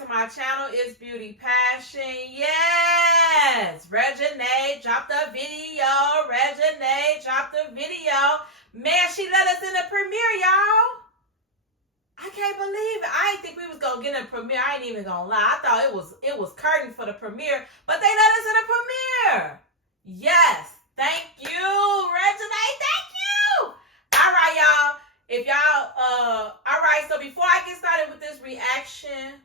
to my channel. It's Beauty Passion. Yes! Reginae dropped a video. Reginae dropped a video. Man, she let us in the premiere, y'all. I can't believe it. I didn't think we was going to get in the premiere. I ain't even going to lie. I thought it was curtain for the premiere, but they let us in the premiere. Yes. Thank you, Reginae. Thank you. All right, y'all. If y'all, all right, so before I get started with this reaction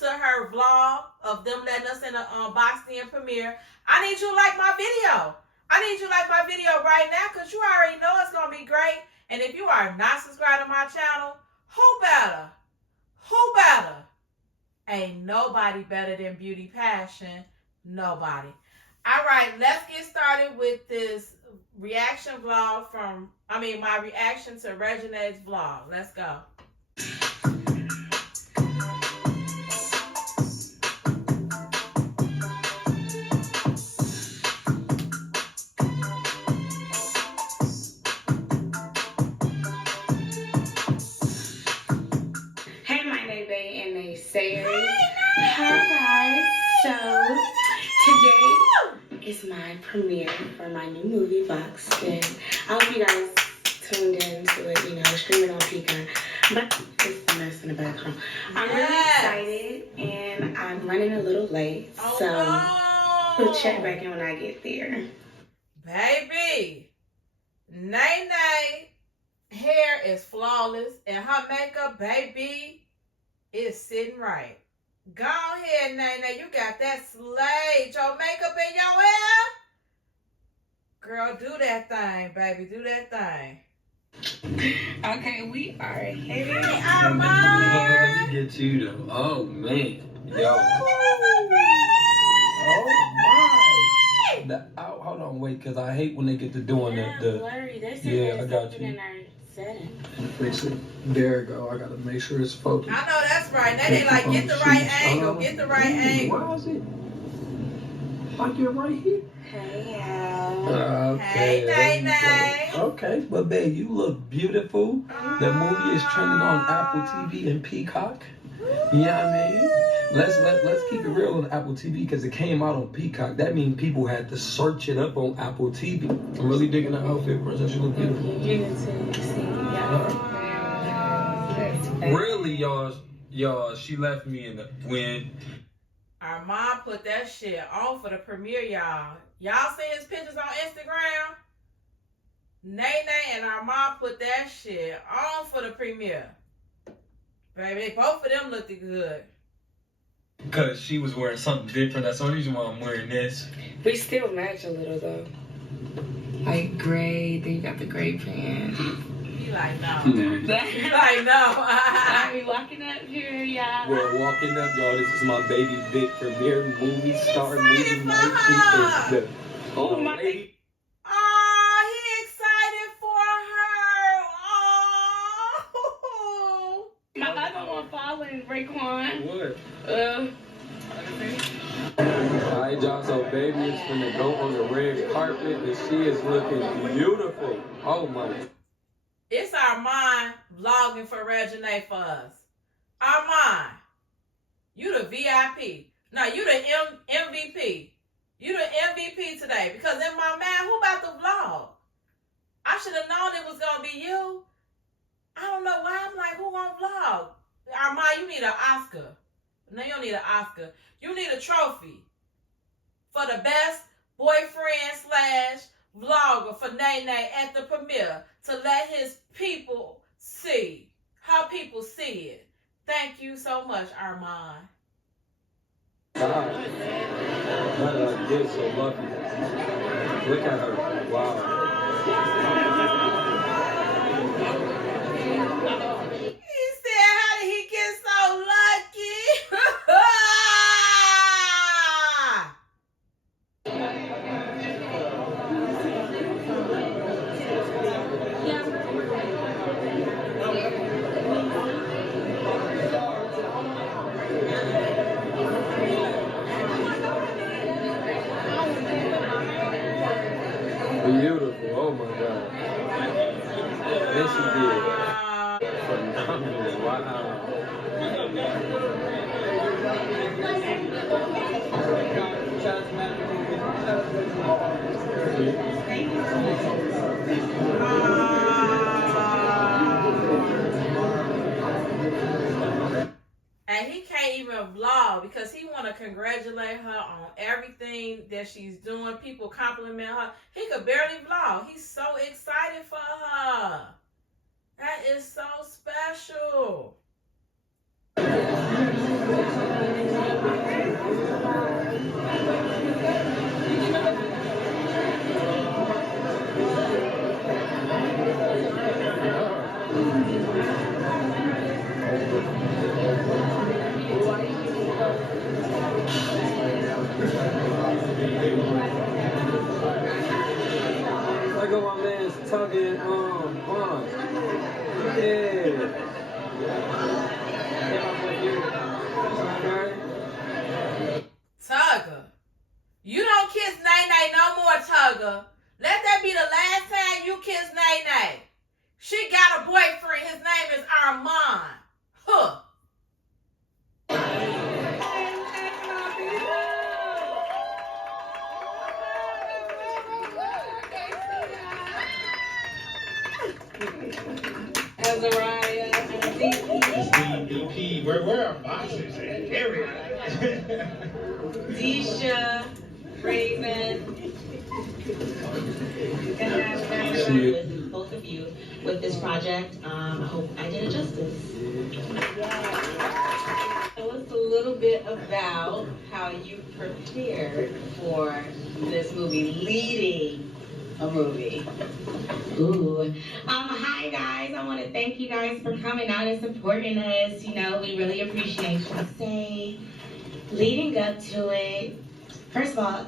to her vlog of them letting us in the box in premiere, I need you to like my video. I need you to like my video right now because you already know it's going to be great. And if you are not subscribed to my channel, who better? Who better? Ain't nobody better than Beauty Passion. Nobody. All right, let's get started with this reaction vlog my reaction to Reginae's vlog. Let's go. Hey, my name and they say hi guys. So today is my premiere for my new movie box, and I hope you guys tuned in to it, you know, streaming on Peacock. But it's a mess in the background. I'm really excited, and I'm running a little late, we'll check back in when I get there. Baby, Nae hair is flawless, and her makeup, baby, is sitting right. Go ahead, Nae. You got that slayed. Your makeup in your hair? Girl, do that thing, baby. Do that thing. Okay, we are headed. Hey, Armon. Let me get you though. Oh man. Yo. Oh my. Hold on, wait, because I hate when they get to doing the blurry. yeah, I got you. Fix it. There we go. I gotta make sure it's focused. I know that's right. They like, get the right angle. Get the right angle. Why is it? Like you're right here. Hey, Hey, Nae. Okay, but babe, you look beautiful. The movie is trending on Apple TV and Peacock. You know what I mean? Let's keep it real on Apple TV because it came out on Peacock. That means people had to search it up on Apple TV. I'm really digging that outfit, Princess. You look beautiful. Really, y'all, she left me in the wind. Our mom put that shit on for the premiere, y'all. Y'all see his pictures on Instagram? Nae and our mom put that shit on for the premiere. Baby, both of them looked good. Because she was wearing something different. That's the only reason why I'm wearing this. We still match a little though. Like gray, then you got the gray pants. He like, no. He like, no. Are we walking up here, y'all? We're walking up, y'all. This is my baby Vic premiere movie star movie night. She is the oh my lady. Oh, he excited for her. Oh. My other one following Raekwon. What? Alright, y'all, so baby is finna go on the red carpet and she is looking beautiful. Oh my. It's Armon vlogging for Reginae for us. Armon, you the VIP. No, you the MVP. You the MVP today because in my mind, who about to vlog? I should have known it was going to be you. I don't know why I'm like, who gonna vlog? Armon, you need an Oscar. No, you don't need an Oscar. You need a trophy for the best boyfriend / vlogger for Nae at the premiere to let his people see how people see it. Thank you so much, Armon. God. I get so lucky. Look at her. Wow. He said, how did he get so lucky? Beautiful. Oh my God. And he can't even vlog because he want to congratulate her on everything that she's doing. People compliment her. He could barely vlog. He's so excited for her. That is so special. I got my man's tugging on. Yeah. Tugger, you don't kiss Nene no more, Tugger. Let that be the last time you kiss Nene. She got a boyfriend. His name is Armon. Huh. Azariah, EP. Where are boxes at? Area. Disha, Raven, with both of you with this project. I hope I did it justice. Tell us a little bit about how you prepared for this movie, leading a movie. Ooh. Hi guys, I want to thank you guys for coming out and supporting us. You know, we really appreciate you. Leading up to it, first of all,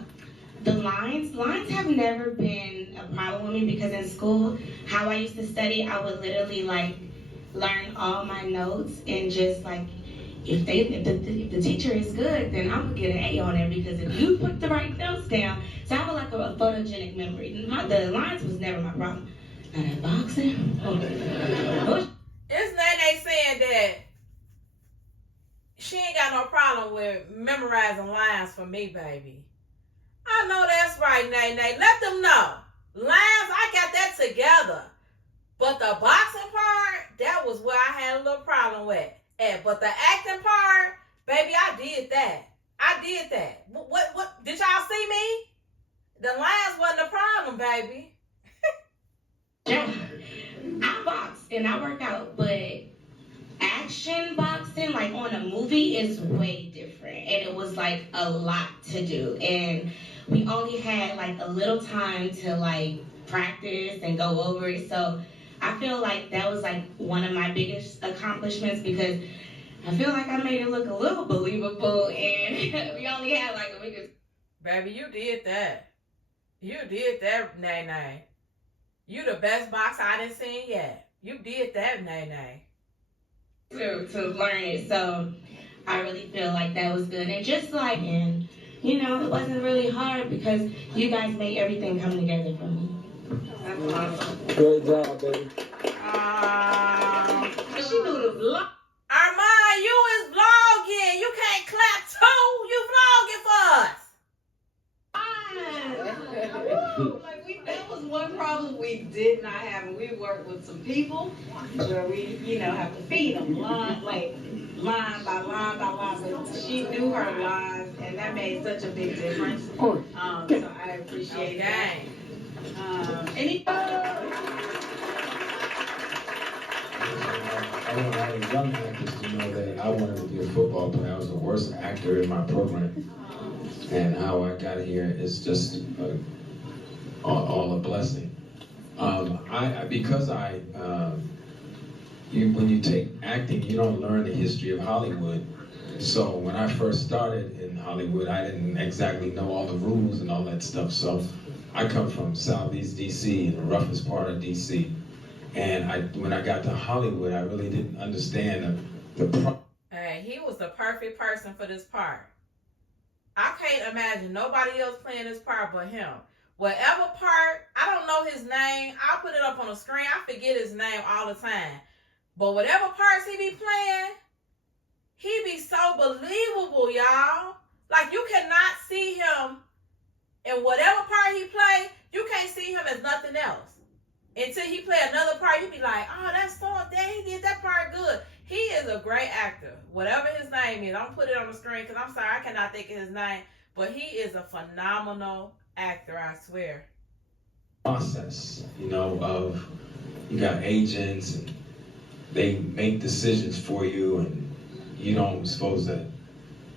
the lines have never been a problem with me because in school, how I used to study, I would literally like learn all my notes and just like if the teacher is good, then I'm gonna get an A on it because if you put the right notes down, so I have like a photogenic memory. The lines was never my problem. Now that boxing, It's Nene saying that she ain't got no problem with memorizing lines for me, baby. I know that's right, Nene. Let them know. Lines, I got that together. But the boxing part, that was where I had a little problem with. But the acting part, baby, I did that. What did y'all see me? The lines wasn't a problem, baby. yeah, I box and I work out, but action boxing, like on a movie, is way different. And it was like a lot to do. And we only had like a little time to like practice and go over it. So I feel like that was like one of my biggest accomplishments because I feel like I made it look a little believable and we only had like a week. Baby, you did that. You did that, Nene. You the best boxer I done seen yet. You did that, Nene. To learn it. So I really feel like that was good. And just like, and you know, it wasn't really hard because you guys made everything come together for me. That's awesome. Great job, baby. She knew the vlog. Armand, you is vlogging. You can't clap too. You vlogging for us. That was one problem we did not have, and we worked with some people where we, have to feed them line by line by line. But she knew her lines, and that made such a big difference. So I appreciate that. I want all the young actors to know that I wanted to be a football player. I was the worst actor in my program. And how I got here is just all a blessing. When you take acting, you don't learn the history of Hollywood. So when I first started in Hollywood, I didn't exactly know all the rules and all that stuff. So I come from Southeast DC, the roughest part of DC. And when I got to Hollywood, I really didn't understand Hey, he was the perfect person for this part. I can't imagine nobody else playing this part but him. Whatever part, I don't know his name. I'll put it up on the screen. I forget his name all the time. But whatever parts he be playing, he be so believable, y'all. Like, you cannot see him in whatever part he play. You can't see him as nothing else. Until he play another part, you be like, oh, that's so damn, he did that part good. He is a great actor. Whatever his name is, I'm put it on the screen because I'm sorry, I cannot think of his name. But he is a phenomenal actor, I swear. Process, you know, of you got agents and they make decisions for you and you don't supposed to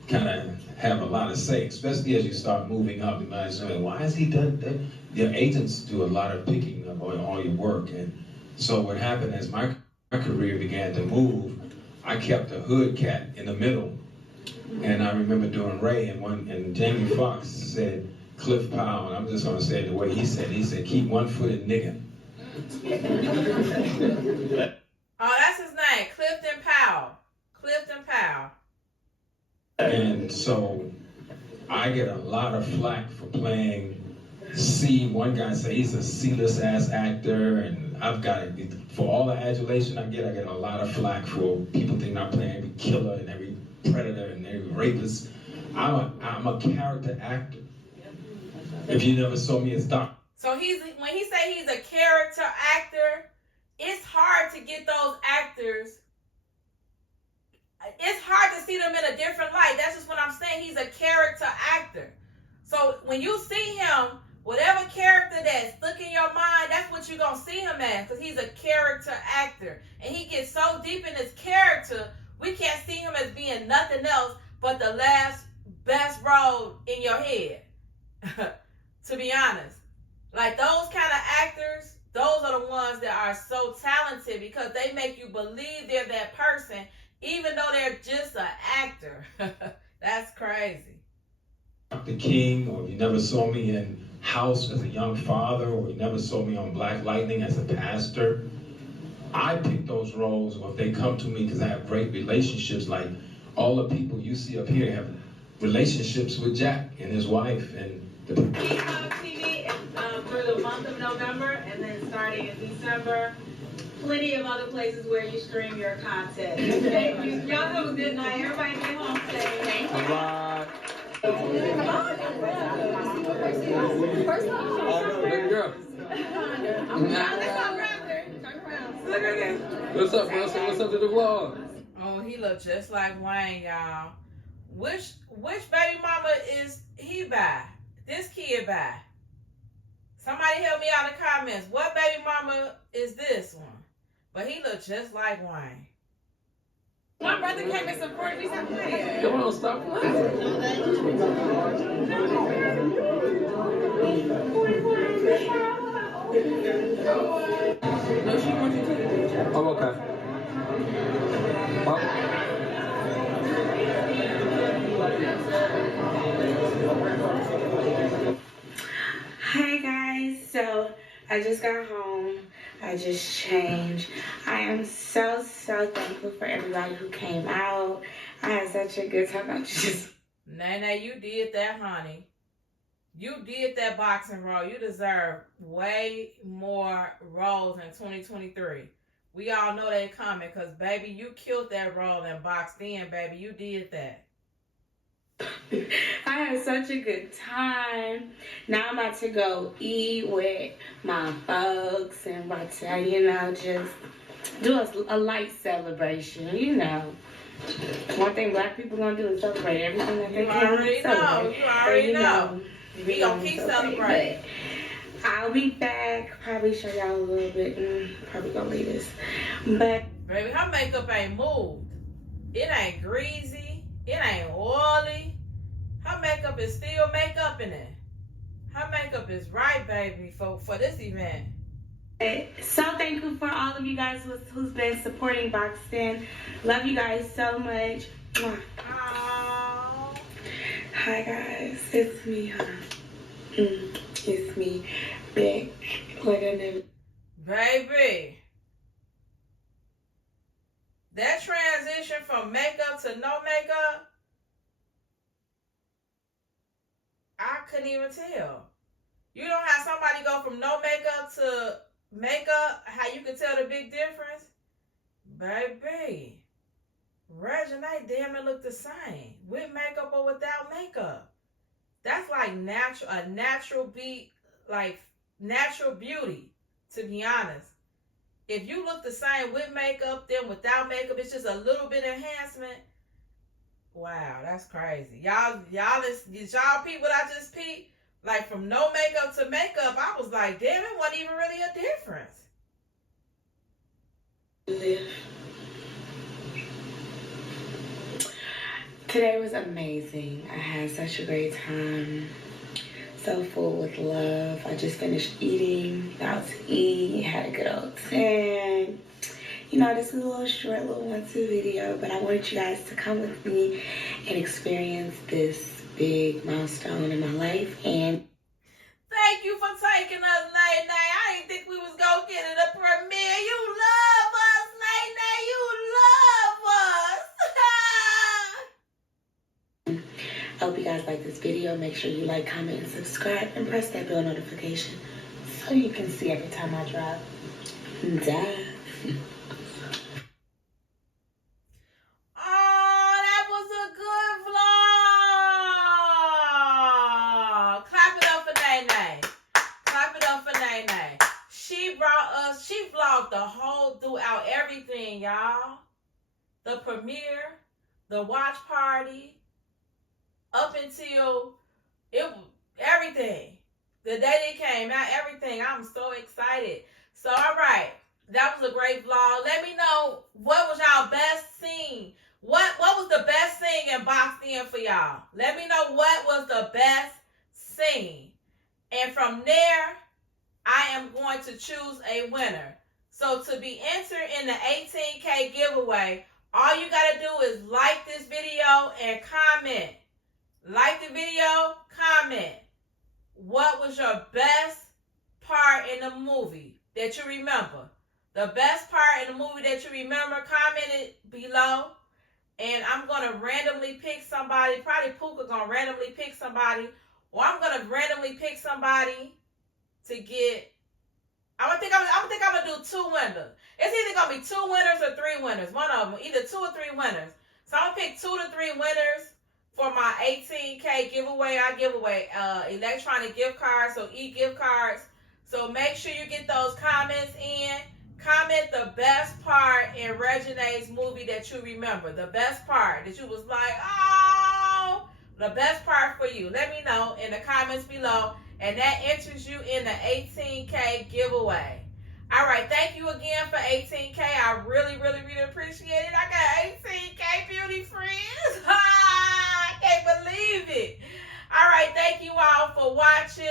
kind of have a lot of say, especially as you start moving up. You might say, why has he done that? Your agents do a lot of picking of all your work. And so what happened as my career began to move, I kept a hood cat in the middle. And I remember doing Ray and Jamie Foxx said, Cliff Powell, and I'm just gonna say it the way he said, keep one foot in nigga. Oh, that's his name, Clifton Powell. Clifton Powell. And so I get a lot of flack for playing C. One guy say he's a C-list ass actor, and I've got it. For all the adulation I get a lot of flack for people thinking I'm playing every killer and every predator and every rapist. I'm a character actor. If you never saw me as Doc. So when he say he's a character actor, it's hard to get those actors. It's hard to see them in a different light. That's just what I'm saying. He's a character actor. So when you see him, whatever character that's stuck in your mind, that's what you're going to see him as, because he's a character actor. And he gets so deep in his character, we can't see him as being nothing else but the last best role in your head, to be honest. Like those kind of actors, those are the ones that are so talented because they make you believe they're that person, even though they're just an actor. That's crazy. The King, or you never saw me in House as a young father, or you never saw me on Black Lightning as a pastor. I pick those roles, or if they come to me because I have great relationships, like all the people you see up here have relationships with Jack and his wife and the Peacock TV through the month of November, and then starting in December, plenty of other places where you stream your content. Thank you. Y'all have a good night. Everybody get home safe. Thank you. Bye. Good girl. What's up, bro? What's up to the vlog? Oh, he look just like Wayne, y'all. Which baby mama is he by? This kid by? Somebody help me out in the comments. What baby mama is this one? But he look just like Wayne. My brother came and supported me. Come on, stop playing. I'm okay. Hi guys, so I just got home. I just changed. I am so thankful for everybody who came out. I had such a good time. Nene, you did that, honey. You did that boxing role. You deserve way more roles in 2023. We all know they coming because, baby, you killed that role and boxed in, baby. You did that. I had such a good time. Now I'm about to go eat with my folks and about to, just do a light celebration, One thing black people gonna do is celebrate everything that they can celebrate. You already know. We gonna keep celebrating. I'll be back. Probably show y'all a little bit. Probably gonna leave this. But baby, her makeup ain't moved. It ain't greasy. It ain't oily. Her makeup is still makeup in it. Her makeup is right, baby, for this event. So thankful for all of you guys who's been supporting Boxed-In. Love you guys so much. Mwah. Aww. Hi guys, it's me. It's me, big like I never. Baby, that transition from makeup to no makeup, I couldn't even tell. You know how somebody go from no makeup to makeup, how you can tell the big difference? Baby, Reginae damn it look the same with makeup or without makeup. That's like a natural beat, like natural beauty, to be honest. If you look the same with makeup, then without makeup, it's just a little bit enhancement. Wow, that's crazy. Y'all, did y'all peep what I just peeped? Like from no makeup to makeup, I was like, damn, it wasn't even really a difference. Today was amazing. I had such a great time. So full with love. I just finished eating, about to eat, had a good old tan. You know, this is a little short, little 1-2 video, but I wanted you guys to come with me and experience this big milestone in my life. And thank you for taking us, Nay Nay. I didn't think we was gonna get it a premiere. You love us, Nay Nay. You love us. I hope you guys like this video. Make sure you like, comment, and subscribe, and press that bell notification so you can see every time I drop. Duh. Oh, that was a good vlog. Clap it up for Nay Nay. Clap it up for Nay Nay. She vlogged the whole, throughout everything, y'all. The premiere, the watch party, up until everything. The day it came out, everything. I'm so excited. So, all right. That was a great vlog. Let me know what was y'all best scene. What was the best scene in Boxed In for y'all? Let me know what was the best scene. And from there, I am going to choose a winner. So to be entered in the 18K giveaway, all you got to do is like this video and comment. Like the video, comment. What was your best part in the movie that you remember? The best part in the movie that you remember, comment it below. And I'm going to randomly pick somebody. Probably Puka going to randomly pick somebody. Or I'm going to randomly pick somebody to get. I'm going to do 2 winners. It's either going to be 2 winners or 3 winners. One of them. Either 2 or 3 winners. So I'm going to pick 2 to 3 winners for my 18K giveaway. I give away electronic gift cards, so e-gift cards. So make sure you get those comments in. Comment the best part in Reginae's movie that you remember. The best part that you was like, oh, the best part for you. Let me know in the comments below. And that enters you in the 18K giveaway. All right, thank you again for 18K. I really, really, really appreciate it. I got 18K beauty friends. I can't believe it. All right, thank you all for watching.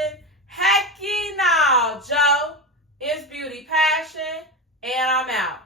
Hecky now, Joe. It's Beauty Passion. And I'm out.